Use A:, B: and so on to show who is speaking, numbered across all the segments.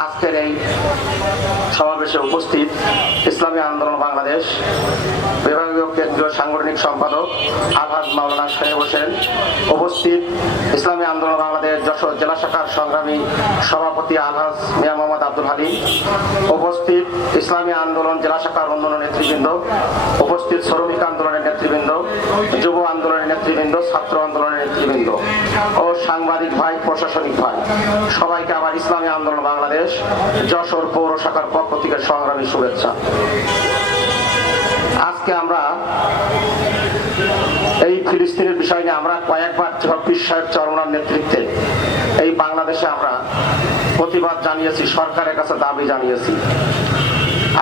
A: আজকের এই সমাবেশে উপস্থিত ইসলামী আন্দোলন বাংলাদেশ বিভাগীয় কেন্দ্রীয় সাংগঠনিক সম্পাদক আলহাজ মাওলানা সাহেব হোসেন, উপস্থিত ইসলামী আন্দোলন বাংলাদেশ যশোর জেলা শাখার সংগ্রামী সভাপতি আলহাজ মিয়া মোহাম্মদ আব্দুল হালিম, উপস্থিত ইসলামী আন্দোলন জেলা শাখার অন্যান্য নেতৃবৃন্দ, উপস্থিত শ্রমিক আন্দোলনের নেতৃবৃন্দ, যুব আন্দোলনের নেতৃবৃন্দ, ছাত্র আন্দোলনের নেতৃবৃন্দ ও সাংবাদিক ভাই, প্রশাসনিক ভাই। সবাইকে আমার ইসলামী আন্দোলন বাংলাদেশ, যশোর পৌর শাখার পক্ষ থেকে সংগ্রামী শুভেচ্ছা। আজকে আমরা এই ফিলিস্তিনের বিষয় নিয়ে আমরা কয়েকবার চব্বিশ সাহেব চরমনার নেতৃত্বে এই বাংলাদেশে আমরা প্রতিবাদ জানিয়েছি, সরকারের কাছে দাবি জানিয়েছি।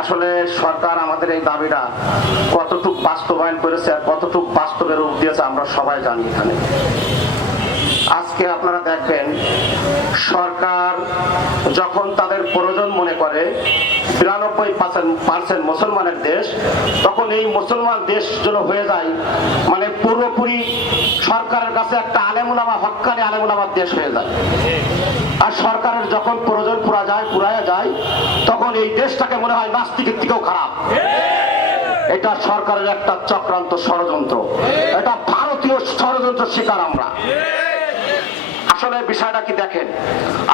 A: আসলে সরকার আমাদের এই দাবিটা কতটুক বাস্তবায়ন করেছে আর কতটুক বাস্তবে রূপ দিয়েছে আমরা সবাই জানি এখানে। আজকে আপনারা দেখবেন, সরকার যখন তাদের প্রয়োজন মনে করে, বিরানব্বই পার্সেন্ট মুসলমানের দেশ, তখন এই মুসলমান দেশ যেন হয়ে যায় মানে পুরোপুরি সরকারের কাছে একটা আলেমুলামা, হকানি আলেমুলামার দেশ হয়ে যায়। আর সরকারের যখন প্রয়োজন পুরা যায় পুরায়া যায়, তখন এই দেশটাকে মনে হয় নাস্তিকের থেকেও খারাপ। এটা সরকারের একটা চক্রান্ত ষড়যন্ত্র। এটা ভারতীয় ষড়যন্ত্র শিকার আমরা। আসলে বিষয়টা কি দেখেন?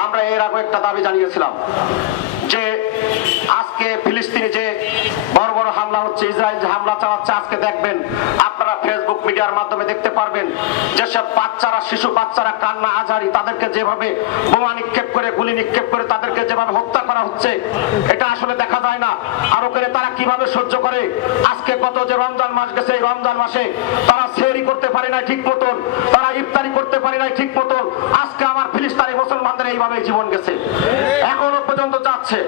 A: আমরা এর আগে একটা দাবি জানিয়েছিলাম যে আজকে ফিলিস্তিনে যে বড় বড় হামলা হচ্ছে, ইসরায়েল যে হামলা চালাচ্ছে, আজকে দেখবেন আপনারা ফেসবুক মিডিয়ার মাধ্যমে দেখতে পারবেন যেসব বাচ্চারা, শিশু বাচ্চারা কান্না আজারি, তাদেরকে যেভাবে বোমা নিক্ষেপ করে, গুলি নিক্ষেপ করে তাদেরকে যেভাবে হত্যা করা হচ্ছে, এটা আসলে দেখা যায় না। আরও করে তারা কীভাবে সহ্য করে? আজকে কত যে রমজান মাস গেছে, এই রমজান মাসে তারা সেরি করতে পারে না ঠিক মতন তারা ইফতারি করতে পারে না ঠিক মতন আজকে আমার ফিলিস্তানি মুসলমানদের এইভাবে জীবন গেছে। এখনও পর্যন্ত যাচ্ছে।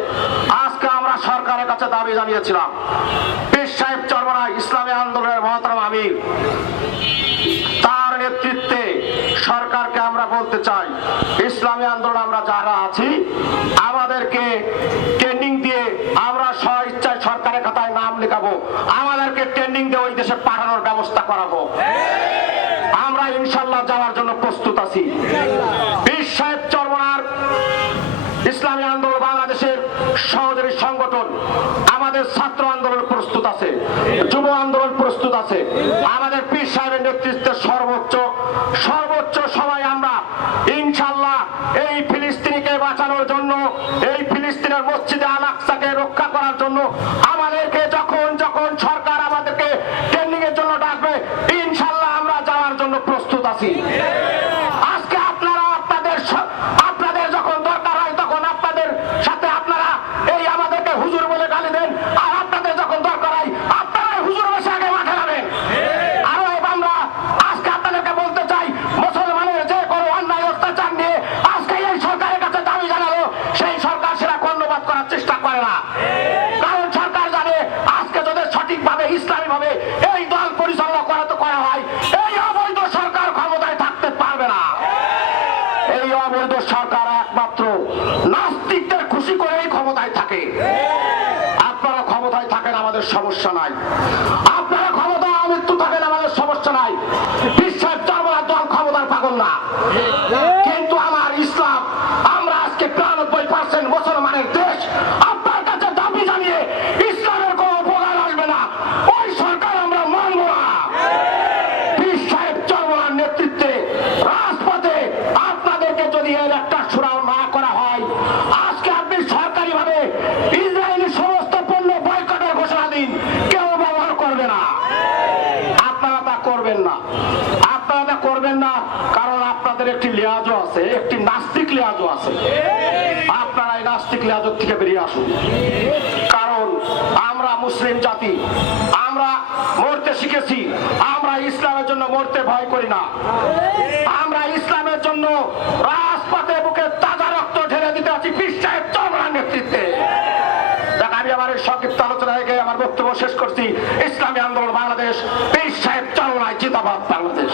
A: আজকে আমরা সরকারের কাছে দাবি জানিয়েছিলাম পীর সাহেব চরমরা ইসলামী আন্দোলনের মহাতারাম আমির, তার নেতৃত্বে সরকারকে আমরা বলতে চাই, ইসলামী আন্দোলন আমরা যারা আছি, আমাদেরকে ট্রেনিং দিয়ে আমরা স্ব ইচ্ছায় সরকারের খাতায় নাম লেখাবো, আমাদেরকে ট্রেনিং দিয়ে ওই দেশে পাঠানোর ব্যবস্থা করাবো। আমরা ইনশাল্লাহ যাওয়ার জন্য চরমনার ইসলামী আন্দোলন বাংলাদেশের সহযোগী সংগঠন, আমাদের ছাত্র আন্দোলন প্রস্তুত আছে, যুব আন্দোলন প্রস্তুত আছে। আমাদের পীর সাহেবের নেতৃত্বে সর্বোচ্চ সর্বোচ্চ সবাই আমরা ইনশাল্লাহ এই ফিলিস্তিনিকে বাঁচানোর জন্য, এই ফিলিস্তিনের মসজিদে আল আকসাকে রক্ষা করার জন্য আমাদেরকে করেই ক্ষমতায় থাকে। আপনারা ক্ষমতায় থাকেন, আমাদের সমস্যা নাই। আপনারা ক্ষমতা মৃত্যু থাকেন, আমাদের সমস্যা নাই। বিশ্বের চরমরা দল ক্ষমতার পাগল না। কিন্তু আমার ইসলাম, আমরা আজকে বিরানব্বই পার্সেন্ট মুসলমানের দেশ। আপনার কাছে দাবি জানিয়ে ইসলামের কোনো উপকার আমরা একটা সুরাও না করা হয় আজকে আপনি সরকারি ভাবে ইসরায়েলি সমস্ত পণ্য বয়কটের ঘোষণা দিন কেউ ব্যবহার করবে না আপনারা তা করবেন না। আপনারা করবেন না, কারণ আপনাদের একটি লিয়াজও আছে, একটি নাস্তিক লিয়াজও আছে। আপনারা এই নাস্তিক লিয়াজর থেকে বেরিয়ে আসুন। কারণ আমরা মুসলিম জাতি, আমরা মরতে শিখেছি, আমরা ইসলামের জন্য মরতে ভয় করি না। আমরা ইসলামের জন্য রাজপথে বুকে তাজা রক্ত ঢেলে দিতে আছি সাহেব চরমরার নেতৃত্বে। আমার সংক্ষিপ্ত আলোচনা থেকে আমার বক্তব্য শেষ করছি। ইসলামী আন্দোলন বাংলাদেশ, পীর সাহেব চালনায় চিতাবাদ বাংলাদেশ।